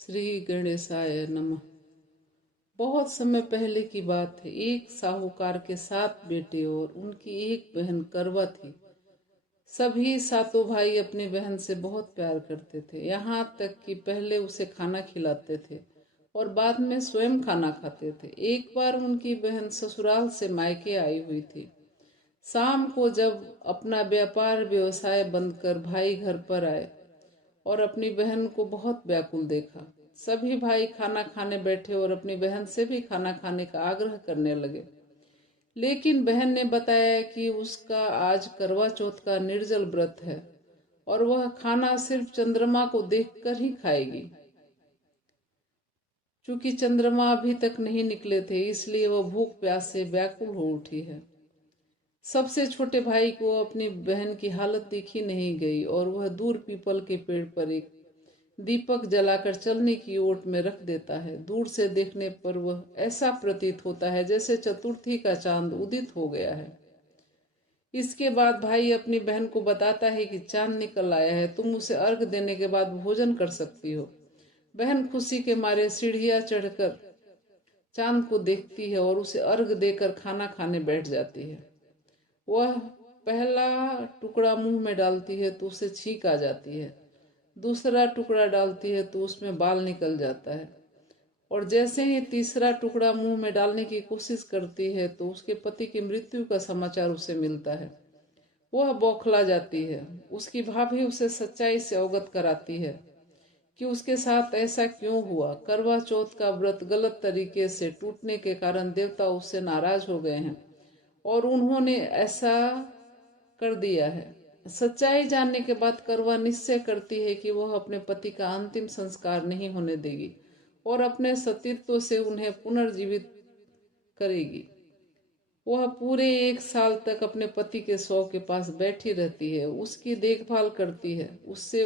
श्री गणेशाय नमः। बहुत समय पहले की बात है। एक साहूकार के 7 बेटे और उनकी एक बहन करवा थी। सभी सातों भाई अपनी बहन से बहुत प्यार करते थे, यहाँ तक कि पहले उसे खाना खिलाते थे और बाद में स्वयं खाना खाते थे। एक बार उनकी बहन ससुराल से मायके आई हुई थी। शाम को जब अपना व्यापार व्यवसाय बंद कर भाई घर पर आए और अपनी बहन को बहुत व्याकुल देखा। सभी भाई खाना खाने बैठे और अपनी बहन से भी खाना खाने का आग्रह करने लगे, लेकिन बहन ने बताया कि उसका आज करवा चौथ का निर्जल व्रत है और वह खाना सिर्फ चंद्रमा को देखकर ही खाएगी। चूंकि चंद्रमा अभी तक नहीं निकले थे, इसलिए वह भूख प्यास से व्याकुल हो उठी है। सबसे छोटे भाई को अपनी बहन की हालत देखी नहीं गई और वह दूर पीपल के पेड़ पर एक दीपक जलाकर चलने की ओट में रख देता है। दूर से देखने पर वह ऐसा प्रतीत होता है जैसे चतुर्थी का चांद उदित हो गया है। इसके बाद भाई अपनी बहन को बताता है कि चांद निकल आया है, तुम उसे अर्घ देने के बाद भोजन कर सकती हो। बहन खुशी के मारे सीढ़ियां चढ़कर चांद को देखती है और उसे अर्घ देकर खाना खाने बैठ जाती है। वह पहला टुकड़ा मुंह में डालती है तो उसे छींक आ जाती है। दूसरा टुकड़ा डालती है तो उसमें बाल निकल जाता है और जैसे ही तीसरा टुकड़ा मुंह में डालने की कोशिश करती है तो उसके पति की मृत्यु का समाचार उसे मिलता है। वह बौखला जाती है। उसकी भाभी उसे सच्चाई से अवगत कराती है कि उसके साथ ऐसा क्यों हुआ। करवा चौथ का व्रत गलत तरीके से टूटने के कारण देवता उससे नाराज हो गए हैं और उन्होंने ऐसा कर दिया है। सच्चाई जानने के बाद करवा निश्चय करती है कि वह अपने पति का अंतिम संस्कार नहीं होने देगी और अपने सतीत्व से उन्हें पुनर्जीवित करेगी। वह पूरे 1 साल तक अपने पति के शव के पास बैठी रहती है, उसकी देखभाल करती है, उससे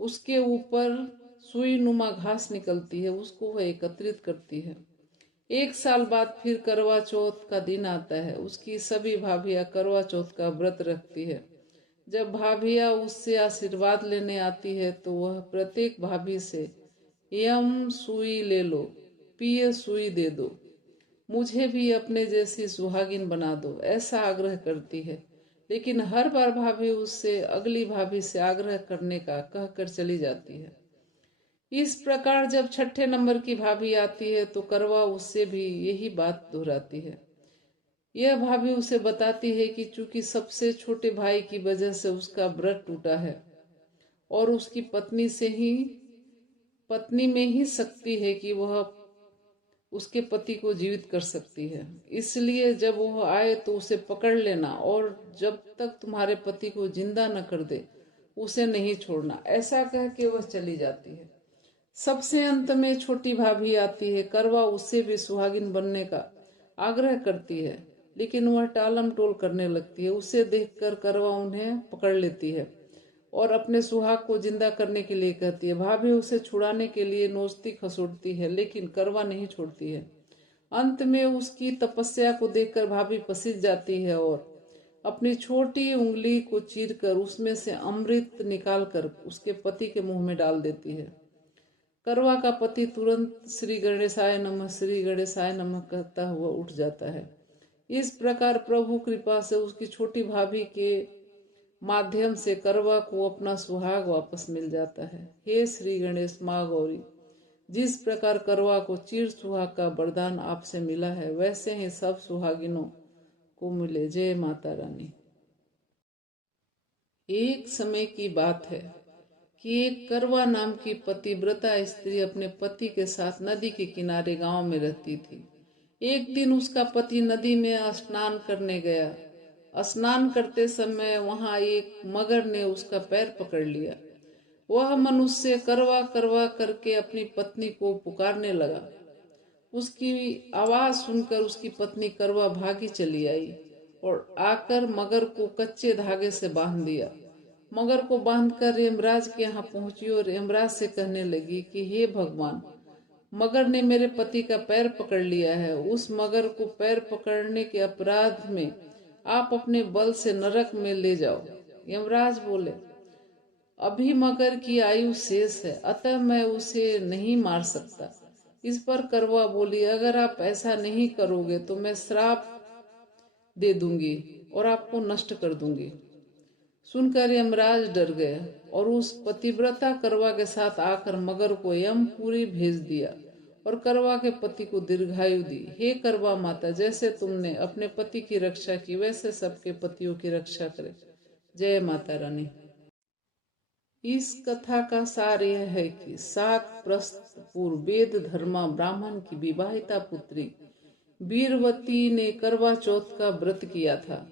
उसके ऊपर सुई नुमा घास निकलती है, उसको वह एकत्रित करती है। 1 साल बाद फिर करवा चौथ का दिन आता है। उसकी सभी भाभियां करवा चौथ का व्रत रखती है। जब भाभियां उससे आशीर्वाद लेने आती है तो वह प्रत्येक भाभी से यम सुई ले लो, पिए सुई दे दो, मुझे भी अपने जैसी सुहागिन बना दो, ऐसा आग्रह करती है। लेकिन हर बार भाभी उससे अगली भाभी से आग्रह करने का कहकर चली जाती है। इस प्रकार जब 6ठे नंबर की भाभी आती है तो करवा उससे भी यही बात दोहराती है। यह भाभी उसे बताती है कि चूंकि सबसे छोटे भाई की वजह से उसका व्रत टूटा है और उसकी पत्नी में ही शक्ति है कि वह उसके पति को जीवित कर सकती है, इसलिए जब वह आए तो उसे पकड़ लेना और जब तक तुम्हारे पति को जिंदा न कर दे उसे नहीं छोड़ना, ऐसा कह के वह चली जाती है। सबसे अंत में छोटी भाभी आती है। करवा उससे भी सुहागिन बनने का आग्रह करती है, लेकिन वह टालम टोल करने लगती है। उसे देखकर करवा उन्हें पकड़ लेती है और अपने सुहाग को जिंदा करने के लिए कहती है। भाभी उसे छुड़ाने के लिए नोचती खसोटती है, लेकिन करवा नहीं छोड़ती है। अंत में उसकी तपस्या को देखकर भाभी पसीज जाती है और अपनी छोटी उंगली को चीरकर उसमें से अमृत निकालकर उसके पति के मुंह में डाल देती है। करवा का पति तुरंत श्री गणेशाय नमः, श्री गणेशाय नमः कहता हुआ उठ जाता है। इस प्रकार प्रभु कृपा से उसकी छोटी भाभी के माध्यम से करवा को अपना सुहाग वापस मिल जाता है। हे श्री गणेश माँ गौरी, जिस प्रकार करवा को चीर सुहाग का वरदान आपसे मिला है, वैसे ही सब सुहागिनों को मिले। जय माता रानी। एक समय की बात है कि एक करवा नाम की पतिव्रता स्त्री अपने पति के साथ नदी के किनारे गांव में रहती थी। एक दिन उसका पति नदी में स्नान करने गया। स्नान करते समय वहां एक मगर ने उसका पैर पकड़ लिया। वह मनुष्य करवा करवा करके अपनी पत्नी को पुकारने लगा। उसकी आवाज सुनकर उसकी पत्नी करवा भागी चली आई और आकर मगर को कच्चे धागे से बांध दिया। मगर को बांधकर यमराज के यहाँ पहुंची और यमराज से कहने लगी कि हे भगवान, मगर ने मेरे पति का पैर पकड़ लिया है। उस मगर को पैर पकड़ने के अपराध में आप अपने बल से नरक में ले जाओ। यमराज बोले, अभी मगर की आयु शेष है, अतः मैं उसे नहीं मार सकता। इस पर करवा बोली, अगर आप ऐसा नहीं करोगे तो मैं श्राप दे दूंगी और आपको नष्ट कर दूंगी। सुनकर यमराज डर गए और उस पतिव्रता करवा के साथ आकर मगर को यमपुरी भेज दिया और करवा के पति को दीर्घायु दी। हे करवा माता, जैसे तुमने अपने पति की रक्षा की वैसे सबके पतियों की रक्षा करे। जय माता रानी। इस कथा का सार यह है कि शाक प्रस्थपुर वेद धर्मा ब्राह्मण की विवाहिता पुत्री वीरवती ने करवा चौथ का व्रत किया था।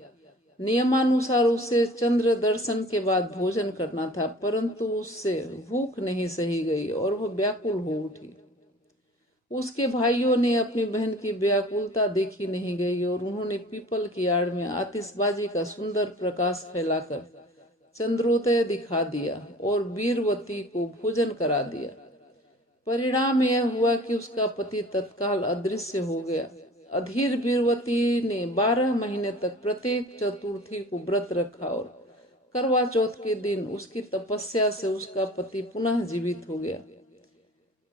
नियमानुसार उसे चंद्र दर्शन के बाद भोजन करना था, परंतु उससे भूख नहीं सही गई और वह व्याकुल हो उठी। उसके भाइयों ने अपनी बहन की व्याकुलता देखी नहीं गई और उन्होंने पीपल की आड़ में आतिशबाजी का सुंदर प्रकाश फैलाकर चंद्रोदय दिखा दिया और वीरवती को भोजन करा दिया। परिणाम यह हुआ कि उसका पति तत्काल अदृश्य हो गया। अधीर वीरवती ने 12 महीने तक प्रत्येक चतुर्थी को व्रत रखा और करवा चौथ के दिन उसकी तपस्या से उसका पति पुनः जीवित हो गया।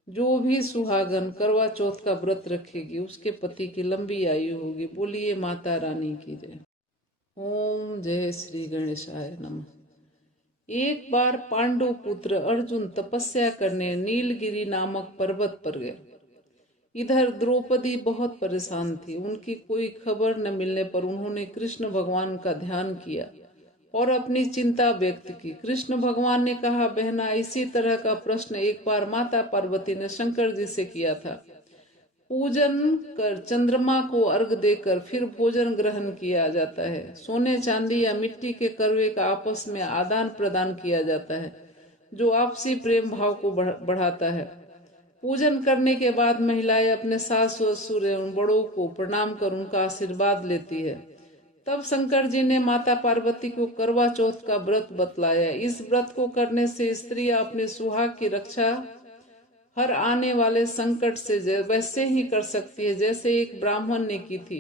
जो भी सुहागन करवा चौथ का व्रत रखेगी उसके पति की लंबी आयु होगी। बोलिए माता रानी की जय। ओम जय श्री गणेशाय नमः। एक बार पांडु पुत्र अर्जुन तपस्या करने नीलगिरी नामक पर्वत पर गए। इधर द्रौपदी बहुत परेशान थी। उनकी कोई खबर न मिलने पर उन्होंने कृष्ण भगवान का ध्यान किया और अपनी चिंता व्यक्त की। कृष्ण भगवान ने कहा, बहना, इसी तरह का प्रश्न एक बार माता पार्वती ने शंकर जी से किया था। पूजन कर चंद्रमा को अर्घ देकर फिर भोजन ग्रहण किया जाता है। सोने चांदी या मिट्टी के करवे का आपस में आदान प्रदान किया जाता है, जो आपसी प्रेम भाव को बढ़ाता है। पूजन करने के बाद महिलाएं अपने सास ससुर एवं बड़ों को प्रणाम कर उनका आशीर्वाद लेती है। तब शंकर जी ने माता पार्वती को करवा चौथ का व्रत बतलाया। इस व्रत को करने से स्त्रियां अपने सुहाग की रक्षा हर आने वाले संकट से वैसे ही कर सकती है जैसे एक ब्राह्मण ने की थी।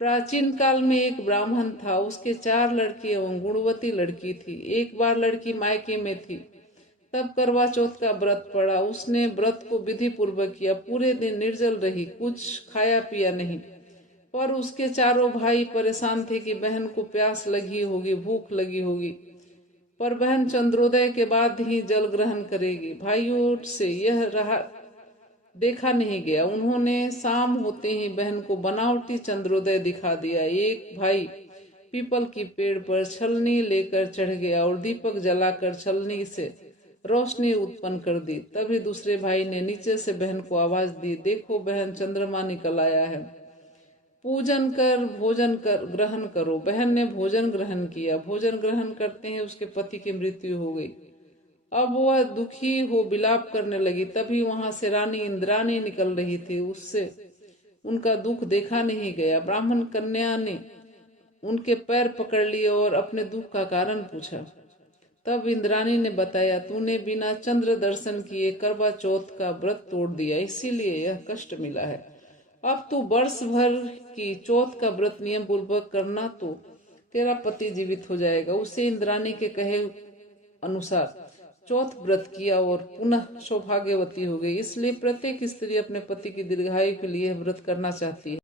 प्राचीन काल में एक ब्राह्मण था, उसके 4 लड़की एवं गुणवती लड़की थी। एक बार लड़की मायके में थी, तब करवा चौथ का व्रत पड़ा। उसने व्रत को विधि पूर्वक किया, पूरे दिन निर्जल रही, कुछ खाया पिया नहीं। पर उसके चारों भाई परेशान थे कि बहन को प्यास लगी होगी, भूख लगी होगी, पर बहन चंद्रोदय के बाद ही जल ग्रहण करेगी। भाइयों से यह रहा देखा नहीं गया। उन्होंने शाम होते ही बहन को बनावटी चंद्रोदय दिखा दिया। एक भाई पीपल की पेड़ पर छलनी लेकर चढ़ गया और दीपक जलाकर छलनी से रोशनी उत्पन्न कर दी। तभी दूसरे भाई ने नीचे से बहन को आवाज दी, देखो बहन, चंद्रमा निकल आया है, पूजन कर भोजन कर ग्रहण करो। बहन ने भोजन ग्रहण किया। भोजन ग्रहण करते ही उसके पति की मृत्यु हो गई। अब वह दुखी हो विलाप करने लगी। तभी वहां से रानी इंद्राणी निकल रही थी, उससे उनका दुख देखा नहीं गया। ब्राह्मण कन्या ने उनके पैर पकड़ लिए और अपने दुख का कारण पूछा। तब इंद्राणी ने बताया, तूने बिना चंद्र दर्शन किए करवा चौथ का व्रत तोड़ दिया, इसीलिए यह कष्ट मिला है। अब तू वर्ष भर की चौथ का व्रत नियम पूर्वक करना तो तेरा पति जीवित हो जाएगा। उसे इंद्राणी के कहे अनुसार चौथ व्रत किया और पुनः सौभाग्यवती हो गई। इसलिए प्रत्येक स्त्री अपने पति की दीर्घायु के लिए व्रत करना चाहती है।